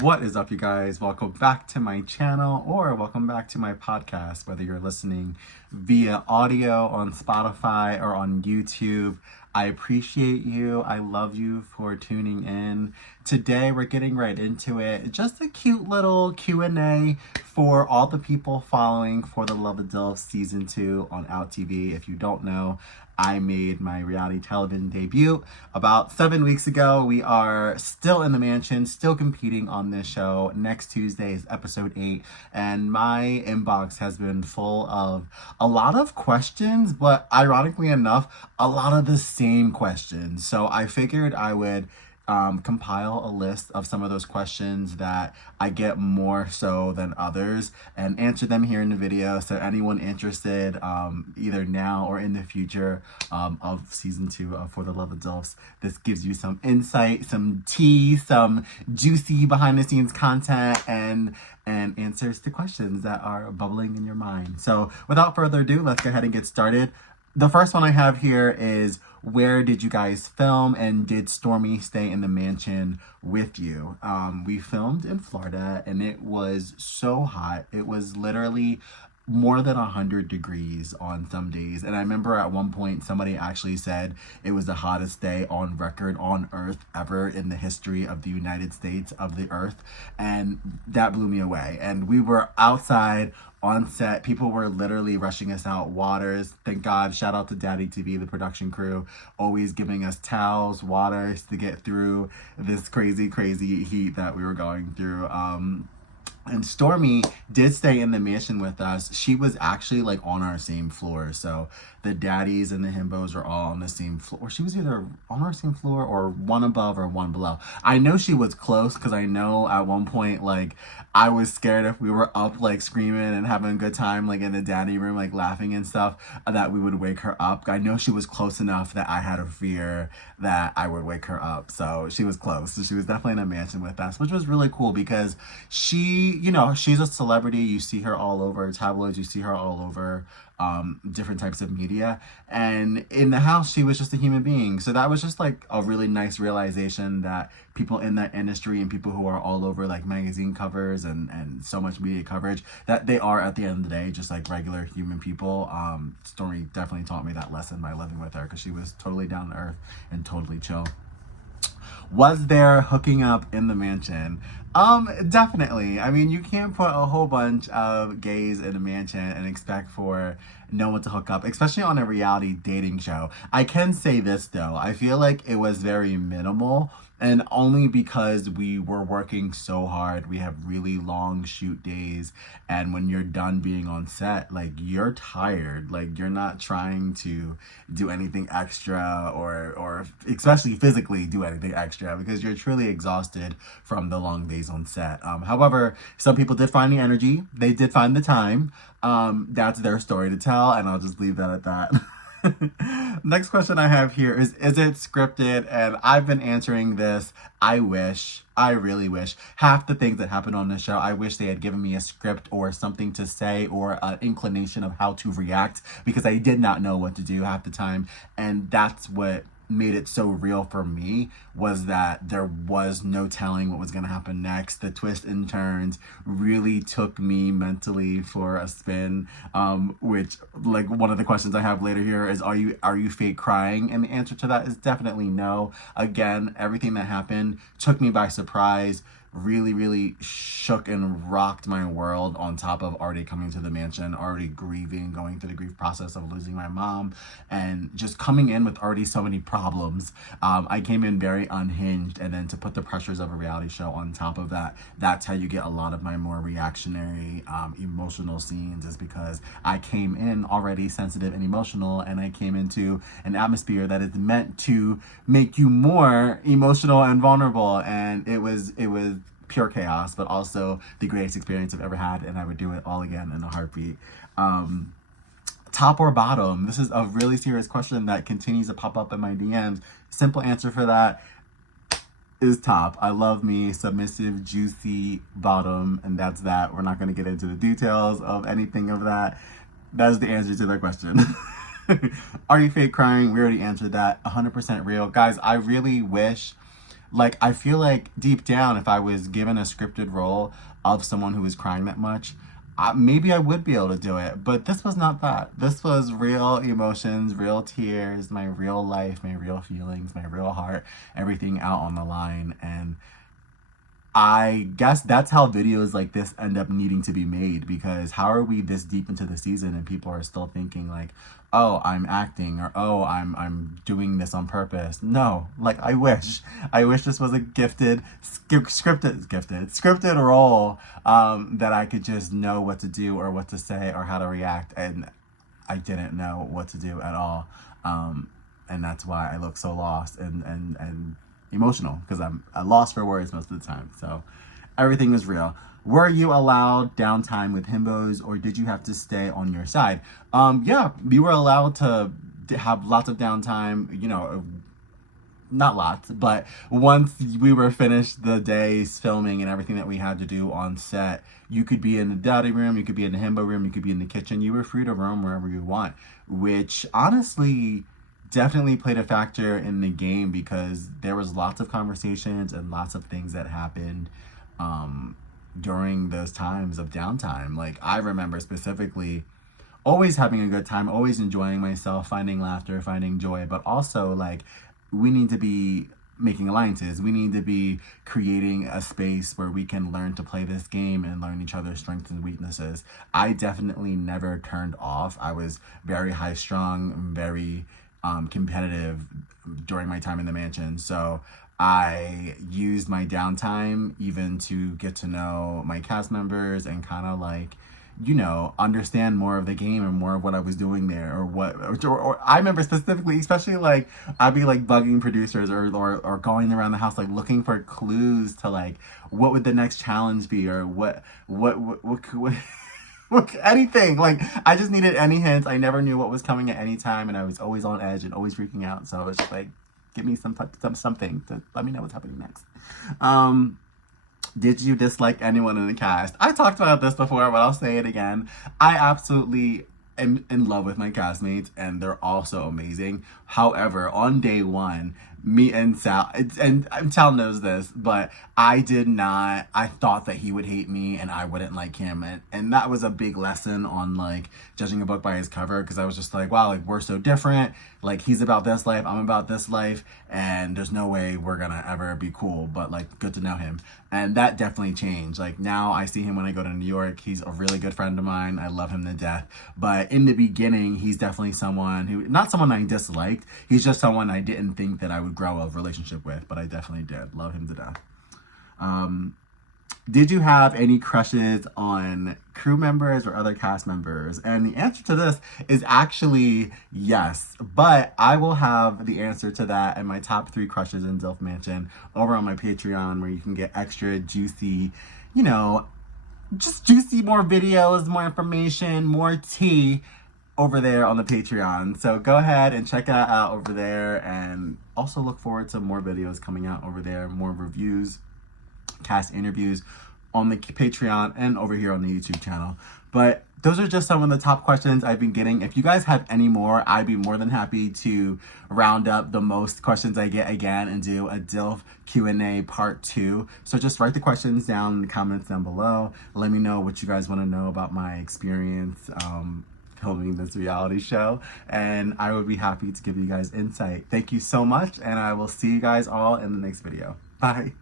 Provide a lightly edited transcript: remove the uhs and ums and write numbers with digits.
What is up, you guys? Welcome back to my channel or welcome back to my podcast, whether you're listening via audio on Spotify or on YouTube. I appreciate you. I love you for tuning in. Today we're getting right into it. Just a cute little Q&A for all the people following for the Love of DILFS Season 2 on Out TV. If you don't know, I made my reality television debut about 7 weeks ago. We are still in the mansion, still competing on this show. Next Tuesday is episode 8, and my inbox has been full of a lot of questions, but ironically enough, a lot of the same questions. So I figured I would compile a list of some of those questions that I get more so than others and answer them here in the video. So anyone interested, either now or in the future of season 2 of For the Love of DILFS, this gives you some insight, some tea, some juicy behind the scenes content, and answers to questions that are bubbling in your mind. So without further ado, let's go ahead and get started. The first one I have here is, where did you guys film, and did Stormy stay in the mansion with you? We filmed in Florida and it was so hot. It was literally more than 100 degrees on some days. And I remember at one point somebody actually said it was the hottest day on record on earth ever in the history of the United States of the earth. And that blew me away. And we were outside on set. People were literally rushing us out waters. Thank God. Shout out to Daddy TV, the production crew, always giving us towels, waters to get through this crazy heat that we were going through. And Stormy did stay in the mansion with us. She was actually like on our same floor. So the daddies and the himbos are all on the same floor. She was either on our same floor or one above or one below. I know she was close because I know at one point, like, I was scared if we were up like screaming and having a good time like in the daddy room, like laughing and stuff, that we would wake her up. I know she was close enough that I had a fear that I would wake her up. So she was close. So she was definitely in a mansion with us, which was really cool because she, you know, she's a celebrity. You see her all over tabloids. You see her all over different types of media. And in the house, she was just a human being. So that was just like a really nice realization that people in that industry and people who are all over like magazine covers and so much media coverage, that they are at the end of the day just like regular human people. Stormy definitely taught me that lesson by living with her because she was totally down to earth and totally chill. Was there hooking up in the mansion? Definitely. I mean, you can't put a whole bunch of gays in a mansion and expect for no one to hook up, especially on a reality dating show. I can say this though, I feel like it was very minimal, and only because we were working so hard. We have really long shoot days, and when you're done being on set, like, you're tired. Like, you're not trying to do anything extra or especially physically do anything extra because you're truly exhausted from the long days on set. However, some people did find the energy. They did find the time. That's their story to tell, and I'll just leave that at that. Next question I have here is it scripted? And I've been answering this. I really wish. Half the things that happen on this show, I wish they had given me a script or something to say or an inclination of how to react, because I did not know what to do half the time. And that's what made it so real for me, was that there was no telling what was going to happen next. The twists and turns really took me mentally for a spin, which, like, one of the questions I have later here is, are you fake crying? And the answer to that is definitely no. Again, everything that happened took me by surprise, really shook and rocked my world, on top of already coming to the mansion, already grieving, going through the grief process of losing my mom, and just coming in with already so many problems. I came in very unhinged, and then to put the pressures of a reality show on top of that, that's how you get a lot of my more reactionary, emotional scenes, is because I came in already sensitive and emotional, and I came into an atmosphere that is meant to make you more emotional and vulnerable, and it was pure chaos, but also the greatest experience I've ever had, and I would do it all again in a heartbeat. Top or bottom? This is a really serious question that continues to pop up in my DMs. Simple answer for that is top. I love me submissive, juicy bottom, and that's that. We're not going to get into the details of anything of that. That's the answer to that question. Are you fake crying? We already answered that. 100% real. Guys, I really wish Like, I feel like deep down, if I was given a scripted role of someone who was crying that much, maybe I would be able to do it. But this was not that. This was real emotions, real tears, my real life, my real feelings, my real heart, everything out on the line. And I guess that's how videos like this end up needing to be made, because how are we this deep into the season and people are still thinking like, oh, I'm acting, or oh, I'm doing this on purpose. No, like I wish this was a scripted role that I could just know what to do or what to say or how to react, and I didn't know what to do at all. And that's why I look so lost and emotional, because I'm lost for words most of the time. So everything was real. Were you allowed downtime with himbos, or did you have to stay on your side? Yeah, we were allowed to have lots of downtime, you know, not lots, but once we were finished the day's filming and everything that we had to do on set, you could be in the daddy room, you could be in the himbo room, you could be in the kitchen. You were free to roam wherever you want, which honestly definitely played a factor in the game, because there was lots of conversations and lots of things that happened during those times of downtime. Like, I remember specifically always having a good time, always enjoying myself, finding laughter, finding joy, but also like, we need to be making alliances. We need to be creating a space where we can learn to play this game and learn each other's strengths and weaknesses. I definitely never turned off. I was very high strung, very competitive during my time in the mansion. So I used my downtime even to get to know my cast members and kind of like, you know, understand more of the game and more of what I was doing there, or I remember specifically, especially like I'd be like bugging producers or going around the house like looking for clues to like what would the next challenge be, or what anything. Like, I just needed any hints. I never knew what was coming at any time, and I was always on edge and always freaking out. So it's just like, give me something to let me know what's happening next. Did you dislike anyone in the cast? I talked about this before, but I'll say it again. I absolutely am in love with my castmates, and they're also amazing. However, on day one, me and Sal, and Sal knows this, but I thought that he would hate me and I wouldn't like him. And that was a big lesson on like judging a book by its cover, because I was just like, wow, like we're so different. Like, he's about this life, I'm about this life, and there's no way we're gonna ever be cool, but like, good to know him. And that definitely changed. Like, now I see him when I go to New York. He's a really good friend of mine. I love him to death. But in the beginning, he's definitely someone who, not someone I disliked, he's just someone I didn't think that I would grow a relationship with, but I definitely did love him to death. Did you have any crushes on crew members or other cast members? And the answer to this is actually yes, but I will have the answer to that and my top 3 crushes in DILF Mansion over on my Patreon, where you can get extra juicy, you know, just juicy, more videos, more information, more tea over there on the Patreon. So go ahead and check that out over there, and also look forward to more videos coming out over there, more reviews, cast interviews on the Patreon and over here on the YouTube channel. But those are just some of the top questions I've been getting. If you guys have any more, I'd be more than happy to round up the most questions I get again and do a DILF Q&A part 2. So just write the questions down in the comments down below. Let me know what you guys want to know about my experience filming this reality show, and I would be happy to give you guys insight. Thank you so much, and I will see you guys all in the next video. Bye.